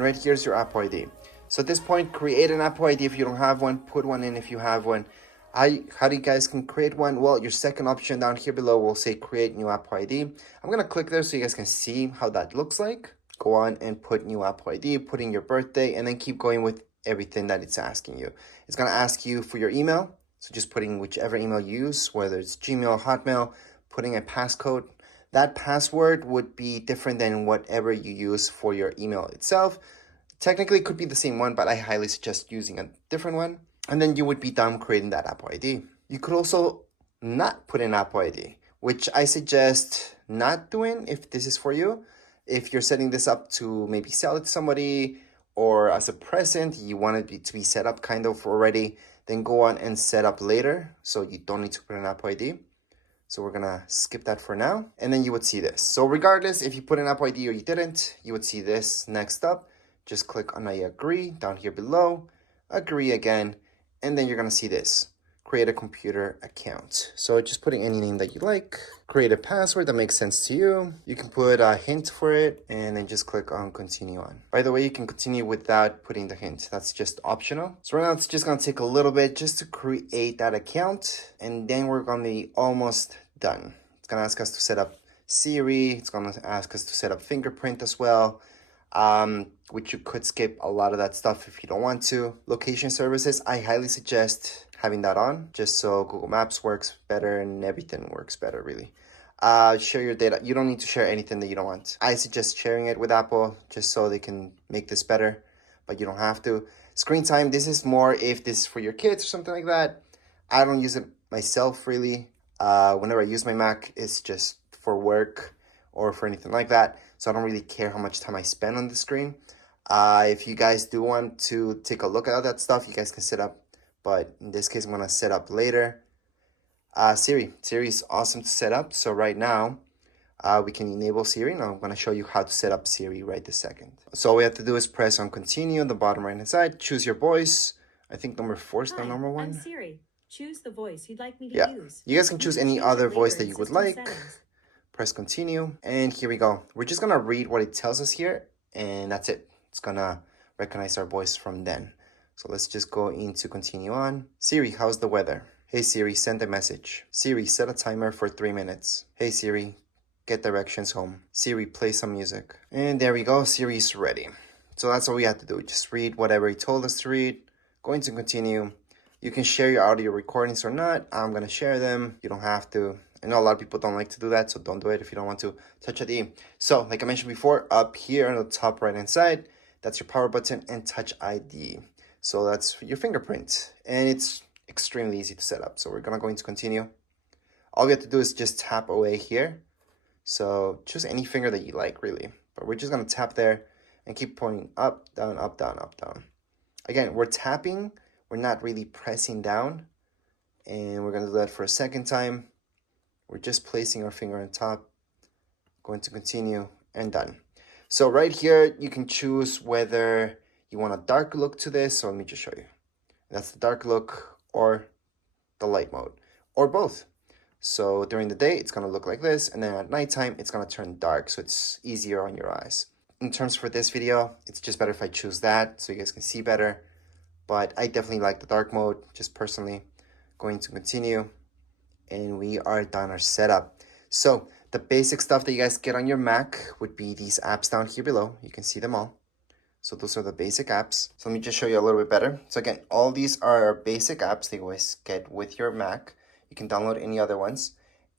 And right here's your Apple ID. So at this point, create an Apple ID if you don't have one, put one in if you have one. How do you guys can create one? Well, your second option down here below will say create new Apple ID. I'm gonna click there so you guys can see how that looks like. Go on and put new Apple ID, put in your birthday, and then keep going with everything that it's asking you. It's gonna ask you for your email. So just putting whichever email you use, whether it's Gmail, Hotmail, putting a passcode. That password would be different than whatever you use for your email itself. Technically, it could be the same one, but I highly suggest using a different one. And then you would be done creating that Apple ID. You could also not put in Apple ID, which I suggest not doing if this is for you. If you're setting this up to maybe sell it to somebody or as a present, you want it to be set up kind of already, then go on and set up later so you don't need to put an Apple ID. So we're gonna skip that for now. And then you would see this. So regardless, if you put an Apple ID or you didn't, you would see this next up. Just click on I agree down here below, agree again, and then you're gonna see this, create a computer account. So just putting any name that you like, create a password that makes sense to you. You can put a hint for it and then just click on continue on. By the way, you can continue without putting the hint. That's just optional. So right now it's just gonna take a little bit just to create that account and then we're gonna be almost done. It's gonna ask us to set up Siri. It's gonna ask us to set up fingerprint as well. Which you could skip a lot of that stuff if you don't want to. Location services, I highly suggest having that on just so Google Maps works better and everything works better really. Share your data. You don't need to share anything that you don't want. I suggest sharing it with Apple just so they can make this better, but you don't have to. Screen time, this is more if this is for your kids or something like that. I don't use it myself really. Whenever I use my Mac, it's just for work or for anything like that. So I don't really care how much time I spend on the screen. If you guys do want to take a look at all that stuff, you guys can set up. But in this case, I'm going to set up later. Siri is awesome to set up. So right now, we can enable Siri. Now I'm going to show you how to set up Siri right this second. So all we have to do is press on continue on the bottom right hand side. Choose your voice. I think number 4 is the number one. I'm Siri. Choose the voice you'd like me to use. You guys can choose any other voice that you would like. Press continue. And here we go. We're just going to read what it tells us here. And that's it. It's going to recognize our voice from then. So let's just go into continue on. Siri, how's the weather? Hey Siri, send a message. Siri, set a timer for 3 minutes. Hey Siri, get directions home. Siri, play some music. And there we go, Siri's ready. So that's all we have to do. Just read whatever he told us to read. Going to continue. You can share your audio recordings or not. I'm gonna share them. You don't have to. I know a lot of people don't like to do that, so don't do it if you don't want to. Touch ID. So like I mentioned before, up here on the top right hand side, that's your power button and Touch ID. So that's your fingerprint and it's extremely easy to set up. So we're gonna go into continue. All we have to do is just tap away here. So choose any finger that you like really, but we're just gonna tap there and keep pointing up, down, up, down, up, down. Again, we're tapping, we're not really pressing down, and we're gonna do that for a second time. We're just placing our finger on top, going to continue, and done. So right here, you can choose whether you want a dark look to this. So let me just show you. That's the dark look or the light mode or both. So during the day, it's gonna look like this. And then at nighttime, it's gonna turn dark. So it's easier on your eyes. In terms for this video, it's just better if I choose that so you guys can see better. But I definitely like the dark mode, just personally. Going to continue. And we are done our setup. So the basic stuff that you guys get on your Mac would be these apps down here below. You can see them all. So those are the basic apps. So let me just show you a little bit better. So again, all these are basic apps that you always get with your Mac. You can download any other ones.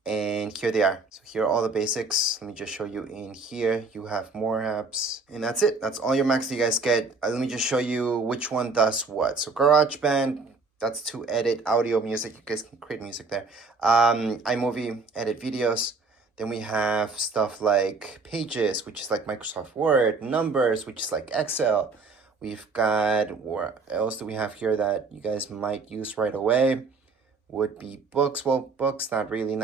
And here they are. So here are all the basics. Let me just show you in here. You have more apps. And that's it. That's all your Macs that you guys get. Let me just show you which one does what. So GarageBand, that's to edit audio, music. You guys can create music there. iMovie, edit videos. Then we have stuff like Pages, which is like Microsoft Word, Numbers, which is like Excel. We've got, what else do we have here that you guys might use right away? Would be Books. Well, Books, not really,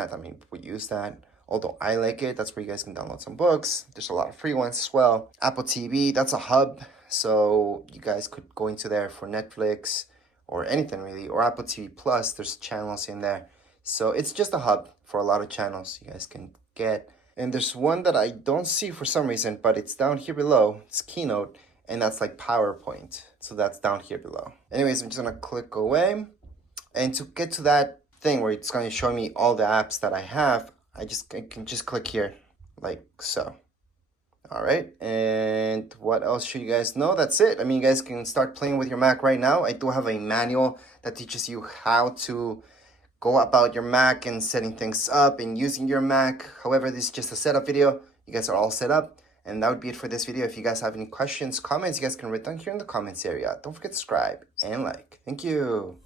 we use that. Although I like it, that's where you guys can download some books. There's a lot of free ones as well. Apple TV, that's a hub. So you guys could go into there for Netflix or anything really, or Apple TV Plus, there's channels in there. So it's just a hub for a lot of channels you guys can get. And there's one that I don't see for some reason, but it's down here below. It's Keynote. and that's like PowerPoint. So that's down here below. Anyways, I'm just gonna click away. And to get to that thing where it's gonna show me all the apps that I have, I can just click here like so. All right, and what else should you guys know? That's it. I mean, you guys can start playing with your Mac right now. I do have a manual that teaches you how to go about your Mac and setting things up and using your Mac. However, this is just a setup video. You guys are all set up. And that would be it for this video. If you guys have any questions, comments, you guys can write down here in the comments area. Don't forget to subscribe and like. Thank you.